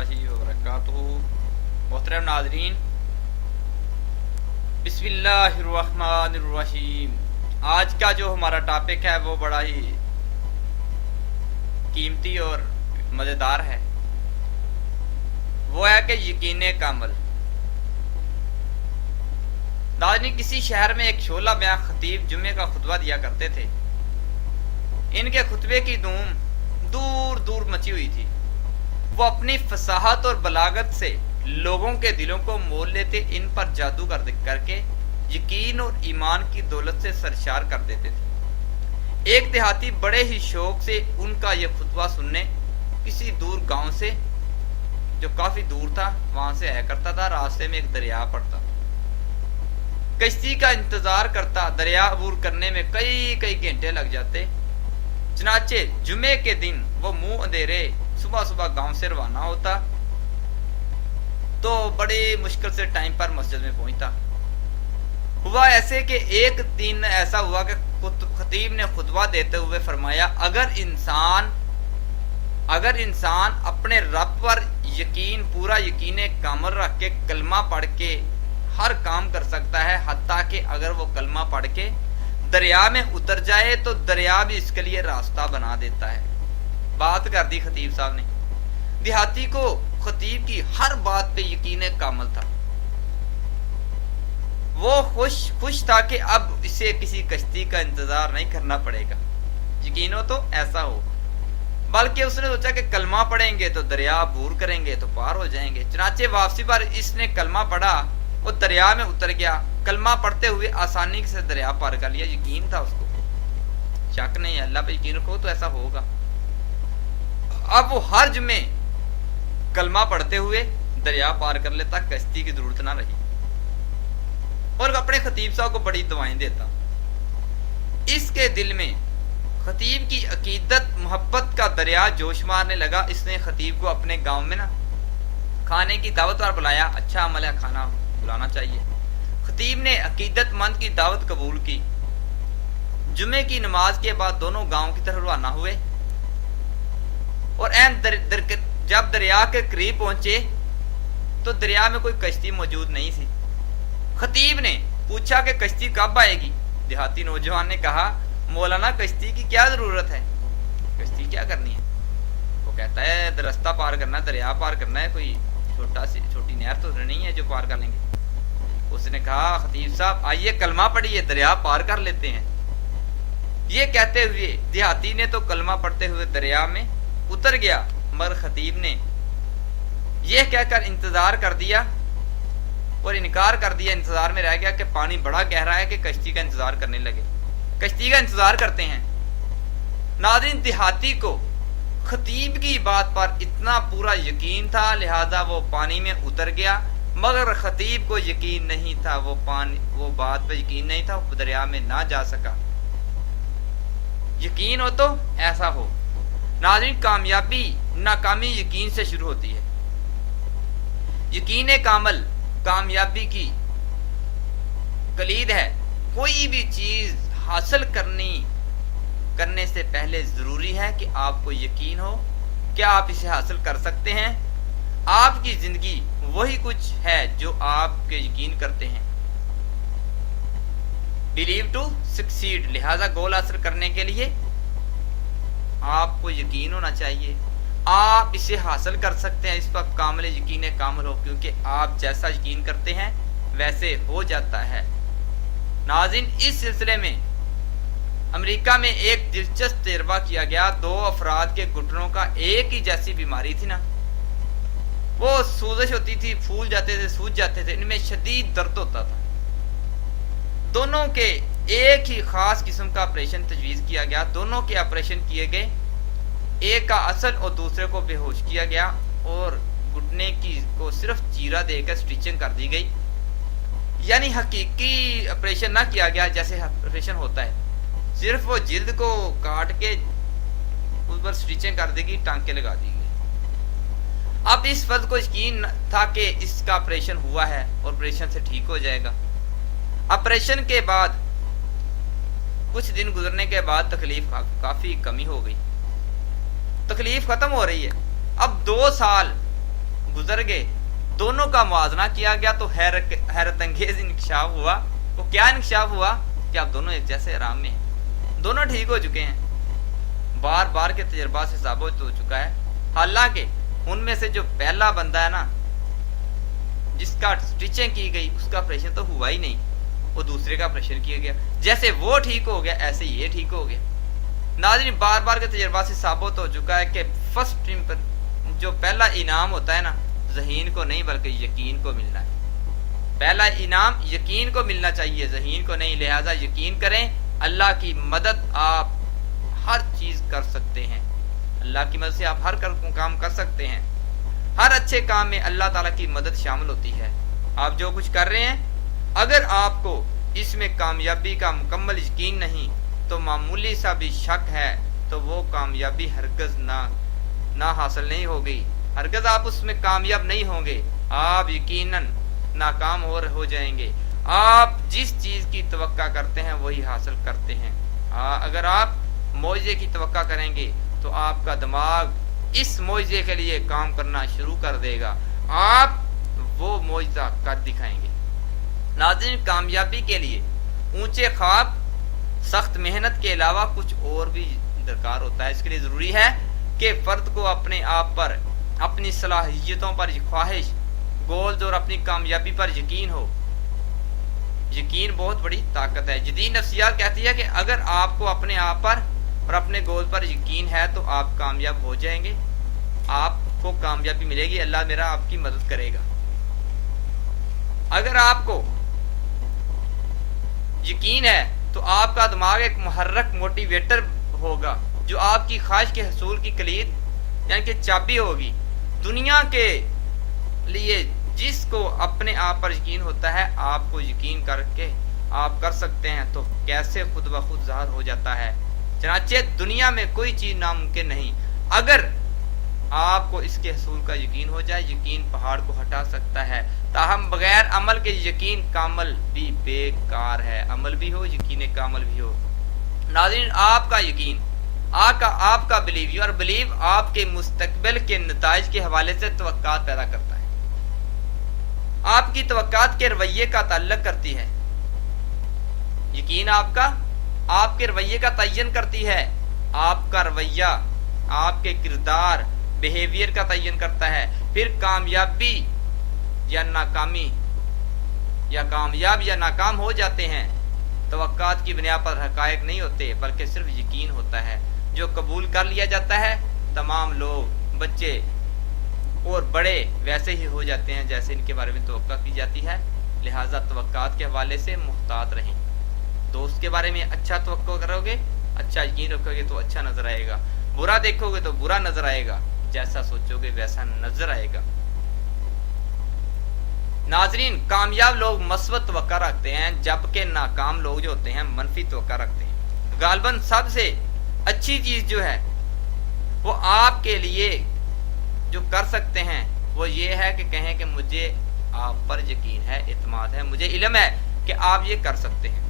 रहमतुल्लाहि व बरकातुहू। मोहतरम नाज़रीन, बिस्मिल्लाहिर्रहमानिर्रहीम। आज का जो हमारा टॉपिक है वो बड़ा ही कीमती और मज़ेदार है। वो है कि यकीन कामल। नाज़रीन, किसी शहर में एक शोला बयां खतीब जुम्मे का खुतबा दिया करते थे। इनके खुतबे की धूम दूर दूर मची हुई थी। वो अपनी फसाहत और बलागत से लोगों के दिलों को मोल लेते, इन पर जादू करके यकीन और ईमान की दौलत से सरशार कर देते थे। एक देहाती बड़े ही शौक से उनका यह खुतबा सुनने किसी दूर गांव से, जो काफी दूर था, वहां से आया करता था। रास्ते में एक दरिया पड़ता, कश्ती का इंतजार करता। दरिया अबूर करने में कई कई घंटे लग जाते। चनाचे जुमे के दिन वो मुंह अंधेरे सुबह सुबह गांव से रवाना होता तो बड़ी मुश्किल से टाइम पर मस्जिद में पहुंचता। हुआ ऐसे कि एक दिन ऐसा हुआ कि खतीब ने खुतबा देते हुए फरमाया, अगर इंसान अपने रब पर पूरा यकीन कामल रख के कलमा पढ़ के हर काम कर सकता है, हत्ता कि अगर वो कलमा पढ़ के दरिया में उतर जाए तो दरिया भी इसके लिए रास्ता बना देता है। बात कर दी खतीब साहब ने। देहाती को खतीब की हर बात पे यकीन कामल था। वो खुश था कि अब इसे किसी कश्ती का इंतजार नहीं करना पड़ेगा, यकीन हो तो ऐसा हो। बल्कि उसने सोचा कि कलमा पढ़ेंगे तो दरिया अबूर करेंगे तो पार हो जाएंगे। चनाचे वापसी पर इसने कलमा पढ़ा, वो दरिया में उतर गया। कलमा पढ़ते हुए आसानी से दरिया पार कर लिया। यकीन था उसको, शक नहीं, अल्लाह पे यकीन रखो तो ऐसा होगा। अब वो हर जुमे कलमा पढ़ते हुए दरिया पार कर लेता, कश्ती की जरूरत ना रही। और अपने खतीब साहब को बड़ी दुआएं देता। इसके दिल में खतीब की अकीदत मोहब्बत का दरिया जोश मारने लगा। इसने खतीब को अपने गांव में ना खाने की दावत पर बुलाया। अच्छा अमल है, खाना बुलाना चाहिए। खतीब ने अकीदतमंद की दावत कबूल की। जुमे की नमाज के बाद दोनों गांव की तरफ रवाना हुए और जब दरिया के करीब पहुंचे तो दरिया में कोई कश्ती मौजूद नहीं थी। खतीब ने पूछा कि कश्ती कब आएगी। देहाती नौजवान ने कहा, मौलाना कश्ती की क्या जरूरत है, कश्ती क्या करनी है। वो कहता है रास्ता पार करना, दरिया पार करना है, कोई छोटी नहर तो नहीं है जो पार कर लेंगे। उसने कहा, खतीब साहब आइए कलमा पढ़िए, दरिया पार कर लेते हैं। ये कहते हुए देहाती ने तो कलमा पढ़ते हुए दरिया में उतर गया, मगर खतीब ने यह कहकर इंतजार कर दिया और इनकार कर दिया, इंतजार में रह गया कि पानी बड़ा गहरा है कि कश्ती का इंतजार करने लगे। कश्ती का इंतजार करते हैं। नाज़रीन, देहाती को खतीब की बात पर इतना पूरा यकीन था, लिहाजा वो पानी में उतर गया। मगर खतीब को यकीन नहीं था, वो बात पर यकीन नहीं था, वो दरिया में ना जा सका। यकीन हो तो ऐसा हो। नाज़रीन, कामयाबी नाकामी यकीन से शुरू होती है। यकीन कामल कामयाबी की कलीद है। कोई भी चीज हासिल करने से पहले जरूरी है कि आपको यकीन हो कि आप इसे हासिल कर सकते हैं। आपकी जिंदगी वही कुछ है जो आपके यकीन करते हैं। बिलीव टू सक्सीड, लिहाजा गोल हासिल करने के लिए आपको यकीन होना चाहिए। आप इसे हासिल कर सकते हैं, इस पर कामिल यकीन कामिल हो, क्योंकि आप जैसा यकीन करते हैं वैसे हो जाता है। नाज़रीन, इस सिलसिले में अमेरिका में एक दिलचस्प तजर्बा किया गया। दो अफराद के घुटनों का एक ही जैसी बीमारी थी ना, वो सूजश होती थी, फूल जाते थे, सूज जाते थे, इनमें शदीद दर्द होता था। दोनों के एक ही खास किस्म का ऑपरेशन तजवीज किया गया। दोनों के ऑपरेशन किए गए, एक का असल और दूसरे को बेहोश किया गया और घुटने को सिर्फ चीरा देकर स्टिचिंग कर दी गई। यानी हकीकी ऑपरेशन ना किया गया जैसे ऑपरेशन होता है, सिर्फ वो जिल्द को काट के उस पर स्टिचिंग कर दी गई, टांके लगा दी गई। अब इस फर्द को यकीन था कि इसका ऑपरेशन हुआ है और ऑपरेशन से ठीक हो जाएगा। ऑपरेशन के बाद कुछ दिन गुजरने के बाद तकलीफ काफी कमी हो गई, तकलीफ खत्म हो रही है। अब 2 साल गुजर गए, दोनों का मुआवजा किया गया तो हैरत अंगेज इंकशाफ हुआ। वो क्या इंकशाफ हुआ कि आप दोनों एक जैसे आराम में हैं, दोनों ठीक हो चुके हैं, बार बार के तजर्बा से साबित हो चुका है। हालांकि उनमें से जो पहला बंदा है ना, जिसका स्टिचिंग की गई, उसका ऑपरेशन तो हुआ ही नहीं, वो दूसरे का ऑपरेशन किया गया। जैसे वो ठीक हो गया ऐसे ये ठीक हो गया। नाज़रीन, बार बार के तजर्बा से साबित हो चुका है कि फर्स्ट टीम पर जो पहला इनाम होता है ना, ज़हीन को नहीं बल्कि यकीन को मिलना है। पहला इनाम यकीन को मिलना चाहिए, ज़हीन को नहीं। लिहाजा यकीन करें, अल्लाह की मदद आप हर चीज कर सकते हैं, अल्लाह की मदद से आप हर काम कर सकते हैं। हर अच्छे काम में अल्लाह ताला की मदद शामिल होती है। आप जो कुछ कर रहे हैं, अगर आपको इसमें कामयाबी का मुकम्मल यकीन नहीं, तो मामूली सा भी शक है, तो वो कामयाबी हरगज ना हासिल नहीं होगी, हरगज आप उसमें कामयाब नहीं होंगे। आप यकीनन नाकाम हो जाएंगे। आप जिस चीज की तवक्का करते हैं वही हासिल करते हैं। अगर आप मौजे की तवक्का करेंगे तो आपका दिमाग इस मौजे के लिए काम करना शुरू कर देगा, आप वो मौजा कर दिखाएंगे। नाज़रीन, कामयाबी के लिए ऊंचे ख्वाब, सख्त मेहनत के अलावा कुछ और भी दरकार होता है। इसके लिए जरूरी है कि फर्द को अपने आप पर, अपनी सलाहियतों पर ख्वाहिश, गोल्स और अपनी कामयाबी पर यकीन हो। यकीन बहुत बड़ी ताकत है। जदीद नफ्सियात कहती है कि अगर आपको अपने आप पर और अपने गोल पर यकीन है तो आप कामयाब हो जाएंगे, आपको कामयाबी मिलेगी, अल्लाह मेरा आपकी मदद करेगा। अगर आपको यकीन है तो आपका दिमाग एक मुहर्रक मोटिवेटर होगा, जो आपकी ख्वाहिश के हसूल की कलीद यानी कि चाबी होगी। दुनिया के लिए जिसको अपने आप पर यकीन होता है, आपको यकीन करके आप कर सकते हैं तो कैसे खुद ब खुद ज़ाहिर हो जाता है। चनाचे दुनिया में कोई चीज नामुमकिन नहीं। अगर आपको इसके हसूल का यकीन हो जाए, यकीन पहाड़ को हटा सकता है। ताहम बगैर अमल के यकीन कामल भी बेकार है। अमल भी हो, यकीन कामल भी हो। नाज़रीन, आपका यकीन, आपका बिलीव, और बिलीव आपके मुस्तकबिल के नताइज के हवाले से तवक्कात पैदा करता है। आपकी तवक्कात के रवैये का ताल्लुक करती है। यकीन आपके रवैये का तयन करती है। आपका रवैया आपके किरदार, बिहेवियर का तयन करता है। फिर कामयाबी या नाकामी, या कामयाब या नाकाम हो जाते हैं। तवक्कात की बुनियाद पर हकायक नहीं होते, बल्कि सिर्फ यकीन होता है जो कबूल कर लिया जाता है। तमाम लोग, बच्चे और बड़े वैसे ही हो जाते हैं जैसे इनके बारे में तवक्का की जाती है। लिहाजा तवक्कात के हवाले से मुहतात रहें। दोस्त के बारे में अच्छा तवक्को करोगे, अच्छा यकीन रखोगे तो अच्छा नजर आएगा, बुरा देखोगे तो बुरा नजर आएगा, जैसा सोचोगे वैसा नजर आएगा। नाजरीन, कामयाब लोग मस्बत तवक्का रखते हैं, जबकि नाकाम लोग जो होते हैं मनफी तवक्का रखते हैं। गालबन सबसे अच्छी चीज जो है वो आपके लिए जो कर सकते हैं वो ये है कि कहें कि मुझे आप पर यकीन है, इत्मीनान है, मुझे इल्म है कि आप ये कर सकते हैं।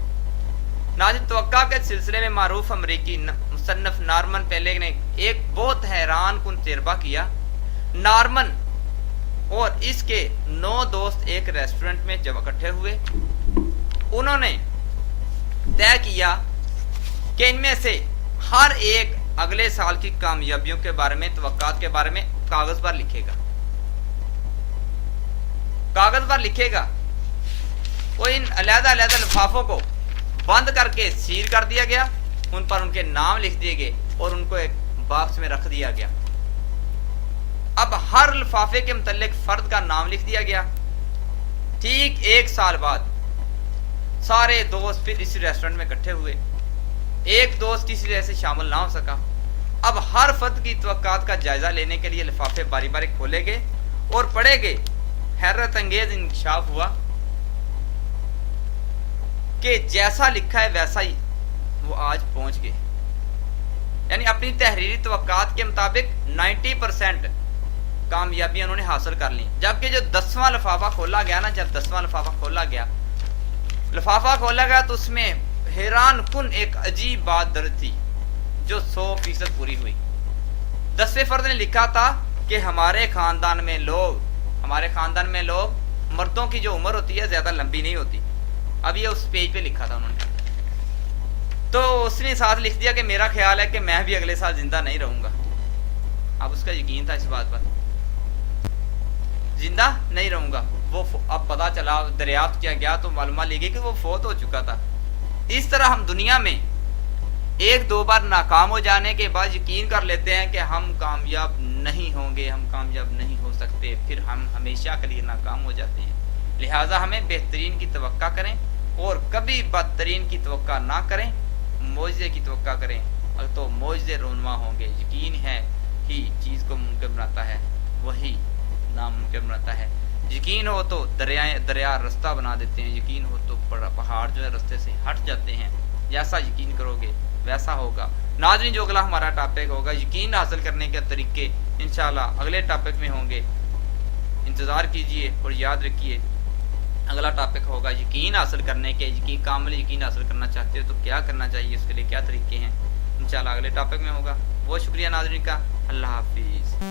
नाज़रीन, तवक्का के सिलसिले में मारूफ अमरीकी मुसन्नफ नॉर्मन पेले ने एक बहुत हैरान कुन तजर्बा किया। नॉर्मन और इसके 9 दोस्त एक रेस्टोरेंट में जब इकट्ठे हुए, उन्होंने तय किया कि इनमें से हर एक अगले साल की कामयाबियों के बारे में, तवक्कात के बारे में कागज पर लिखेगा। कागज पर लिखेगा। वो इन अलग-अलग लिफाफों को बंद करके सील कर दिया गया, उन पर उनके नाम लिख दिए गए और उनको एक बॉक्स में रख दिया गया। अब हर लिफाफे के मुतल्लिक फर्द का नाम लिख दिया गया। ठीक 1 साल बाद सारे दोस्त फिर इस रेस्टोरेंट में इकट्ठे हुए। एक दोस्त किसी वजह से शामिल ना हो सका। अब हर फर्द की तवक्कात का जायजा लेने के लिए लिफाफे बारी बारी खोले गए और पढ़े गए। हैरत अंगेज इंकशाफ हुआ कि जैसा लिखा है वैसा ही वो आज पहुंच गए। यानी अपनी तहरीरी तवक्कात के मुताबिक 90% कामयाबी उन्होंने हासिल कर ली। जबकि जो 10वां लिफाफा खोला गया ना, जब 10वां लिफाफा खोला गया तो उसमें हैरान कुन एक अजीब बात दर्ज थी जो 100% पूरी हुई। 10वें फर्द ने लिखा था कि हमारे खानदान में लोग ہمارے خاندان میں لوگ مردوں کی جو عمر ہوتی ہے زیادہ لمبی نہیں ہوتی. اب یہ اس پیج پہ لکھا تھا انہوں نے. تو اس نے ساتھ لکھ دیا کہ میرا خیال ہے کہ میں بھی اگلے سال زندہ نہیں رہوں گا. اب اس کا یقین تھا اس بات پر, زندہ نہیں رہوں گا. وہ اب پتا چلا دریافت کیا گیا تو معلومات لی گئی کہ وہ فوت ہو چکا تھا. اس طرح ہم دنیا میں ایک دو بار ناکام ہو جانے کے بعد یقین کر لیتے ہیں کہ ہم کامیاب نہیں ہوں گے, ہم کامیاب نہیں ہو سکتے, پھر ہم ہمیشہ کے لیے ناکام ہو جاتے ہیں. لہٰذا ہمیں بہترین کی توقع کریں اور کبھی بدترین کی توقع نہ کریں, معجزے کی توقع کریں تو معجزے رونما ہوں گے. یقین ہے کہ چیز کو ممکن بناتا ہے, وہی ناممکن بناتا ہے. یقین ہو تو دریا رستہ بنا دیتے ہیں, یقین ہو تو پہاڑ جو ہے رستے سے ہٹ جاتے ہیں. جیسا یقین کرو گے ویسا ہوگا. ناظرین جو اگلا ہمارا ٹاپک ہوگا یقین حاصل کرنے کے طریقے, انشاءاللہ اگلے ٹاپک میں ہوں گے. انتظار کیجئے اور یاد رکھیے اگلا ٹاپک ہوگا یقین حاصل کرنے کے. کامل یقین حاصل کرنا چاہتے ہو تو کیا کرنا چاہیے, اس کے لیے کیا طریقے ہیں, انشاءاللہ اگلے ٹاپک میں ہوگا. بہت شکریہ ناظرین کا. اللہ حافظ.